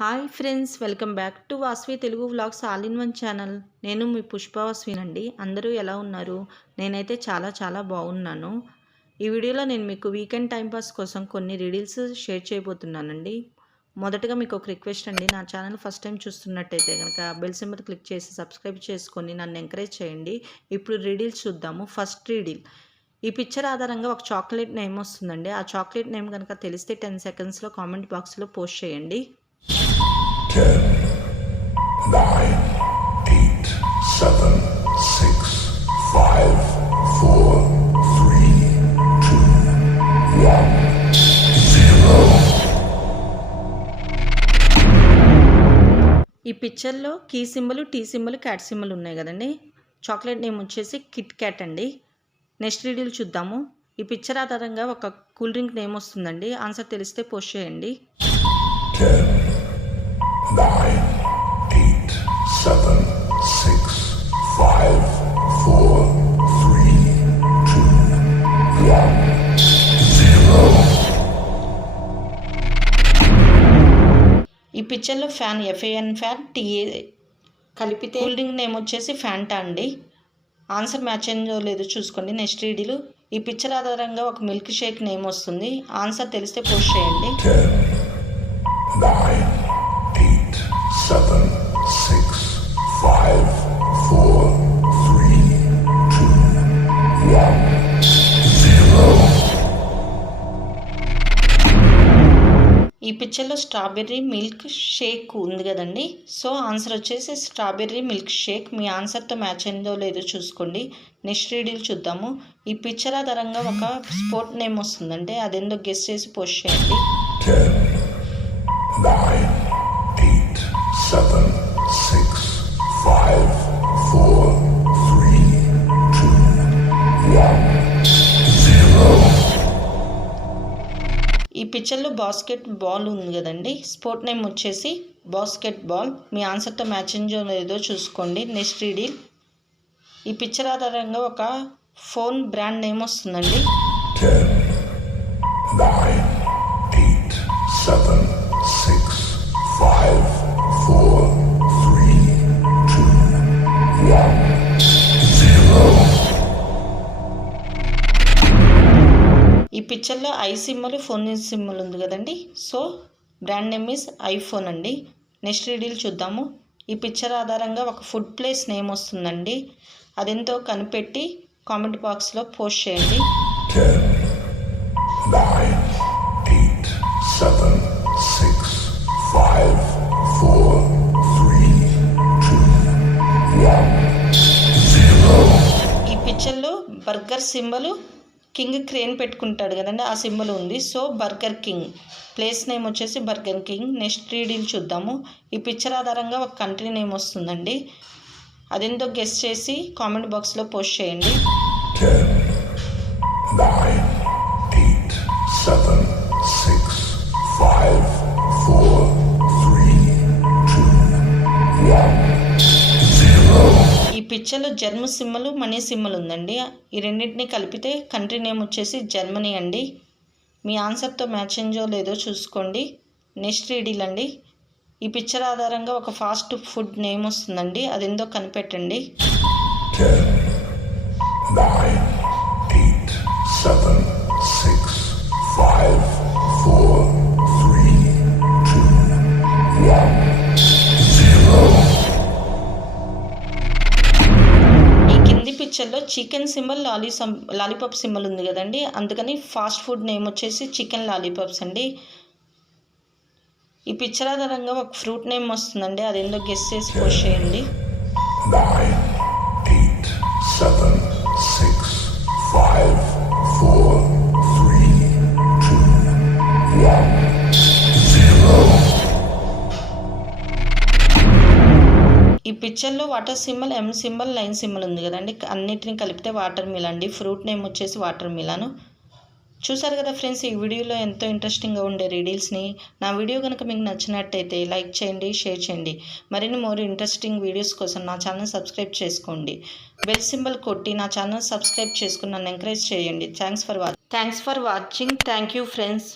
Hi friends welcome back to Vasvi Telugu vlogs all in one channel. నేను మీ పుష్పవాస్వినండి అందరూ ఎలా ఉన్నారు? నేనైతే చాలా చాలా బాగున్నాను. ఈ వీడియోలో నేను మీకు వీకెండ్ టైంపాస్ కోసం కొన్ని రీడిల్స్ షేర్ చేయబోతున్నానండి. మొదటగా మీకు ఒక రిక్వెస్ట్ అండి. నా ఛానల్ ఫస్ట్ టైం చూస్తున్నట్టయితే కనుక బెల్ సింబల్ క్లిక్ చేసి సబ్స్క్రైబ్ చేసుకొని నన్ను ఎంకరేజ్ చేయండి. ఇప్పుడు రీడిల్స్ చూద్దాము. First riddle. ఈ పిక్చర్ ఆధారంగా ఒక చాక్లెట్ నేమ్ వస్తుందండి. ఆ చాక్లెట్ నేమ్ కనుక తెలిస్తే టెన్ సెకండ్స్లో కామెంట్ బాక్స్లో పోస్ట్ చేయండి. Ten, nine, eight, seven, six, five, four, three, two, one, zero. ఈ పిక్చర్లో key symbol tea symbol cat symbol ఉన్నాయి కదండి. చాక్లెట్ నేమ్ వచ్చేసి కిట్ క్యాట్ అండి. నెక్స్ట్ రీడిల్ చూద్దాము. ఈ పిక్చర్ ఆధారంగా ఒక కూల్ డ్రింక్ నేమ్ వస్తుందండి. ఆన్సర్ తెలిస్తే పోస్ట్ చేయండి. 10 ఈ పిక్చర్లో fan F A N fan T A కలిపితే కూల్ డ్రింక్ నేమ్ వచ్చేసి ఫ్యాంటా అండి. ఆన్సర్ మ్యాచ్ అయిందో లేదో చూసుకోండి. నెక్స్ట్ రీడిలు ఈ పిక్చర్ ఆధారంగా ఒక మిల్క్ షేక్ నేమ్ వస్తుంది. ఆన్సర్ తెలిస్తే పోస్ట్ చేయండి. ఈ పిక్చర్లో స్ట్రాబెర్రీ మిల్క్ షేక్ ఉంది కదండి. సో ఆన్సర్ వచ్చేసి స్ట్రాబెర్రీ మిల్క్ షేక్ మీ ఆన్సర్తో మ్యాచ్ అయిందో లేదో చూసుకోండి. నెక్స్ట్ రీడింగ్ చూద్దాము. ఈ పిక్చర్ ఆధారంగా ఒక స్పోర్ట్ నేమ్ వస్తుందంటే అదేందో గెస్ట్ చేసి పోస్ట్ చేయండి. ఈ పిక్చర్లో బాస్కెట్ బాల్ ఉంది కదండి. స్పోర్ట్ నేమ్ వచ్చేసి బాస్కెట్ బాల్ మీ ఆన్సర్తో మ్యాచింగ్ లేదో చూసుకోండి. నెక్స్ట్ రీడీల్ ఈ పిక్చర్ ఆధారంగా ఒక ఫోన్ బ్రాండ్ నేమ్ వస్తుందండి. ఈ పిక్చర్లో ఐ సిమ్మలు ఫోన్ సిమ్మల్ ఉంది కదండి. So brand name is iPhone అండి. నెక్స్ట్ రీడిల్ చూద్దాము. ఈ పిక్చర్ ఆధారంగా ఒక ఫుడ్ ప్లేస్ నేమ్ వస్తుందండి. అదెంతో కనిపెట్టి కామెంట్ బాక్స్లో పోస్ట్ చేయండి. ఈ పిక్చర్లో బర్గర్ సింబల్ కింగ్ క్రేన్ పెట్టుకుంటాడు కదండి ఆ సింబల్ ఉంది. So Burger King. Place name వచ్చేసి బర్గర్ కింగ్. నెక్స్ట్ రీడింగ్ చూద్దాము. ఈ పిక్చర్ ఆధారంగా ఒక కంట్రీ నేమ్ వస్తుందండి. అదెంతో గెస్ట్ చేసి కామెంట్ బాక్స్లో పోస్ట్ చేయండి. పిక్చర్లో జర్మ సిమ్మలు మనీ సిమ్మలు ఉందండి ఈ రెండింటిని కలిపితే కంట్రీ నేమ్ వచ్చేసి జర్మనీ అండి. మీ ఆన్సర్తో మ్యాచ్ అయిందో లేదో చూసుకోండి. నెక్స్ట్ రీడీల్ అండి ఈ పిక్చర్ ఆధారంగా ఒక ఫాస్ట్ ఫుడ్ నేమ్ వస్తుందండి. అదేందో కనిపెట్టండి. Ten, nine, పిక్చర్లో chicken symbol lolly lollipop symbol ఉంది కదండి. అందుకని ఫాస్ట్ ఫుడ్ నేమ్ వచ్చేసి చికెన్ లాలీపాప్స్ అండి. ఈ పిక్చర్ ఆధారంగా ఒక ఫ్రూట్ నేమ్ వస్తుందండి. అదేందో గెస్ చేసి పోస్ట్ చేయండి. ఈ పిక్చర్లో water symbol M symbol line symbol ఉంది కదండి. అన్నిటిని కలిపితే వాటర్ మిల్ అండి. ఫ్రూట్ నేమ్ వచ్చేసి వాటర్ మిలాను చూసారు కదా ఫ్రెండ్స్ ఈ వీడియోలో ఎంతో ఇంట్రెస్టింగ్గా ఉండే రీడిల్స్ని నా. వీడియో కనుక మీకు నచ్చినట్టయితే లైక్ చేయండి షేర్ చేయండి. మరిన్ని మోర్ ఇంట్రెస్టింగ్ వీడియోస్ కోసం నా ఛానల్ సబ్స్క్రైబ్ చేసుకోండి. బెల్ సింబల్ కొట్టి నా ఛానల్ సబ్స్క్రైబ్ చేసుకుని నన్ను ఎంకరేజ్ చేయండి. Thanks for watch thanks for watching thank you friends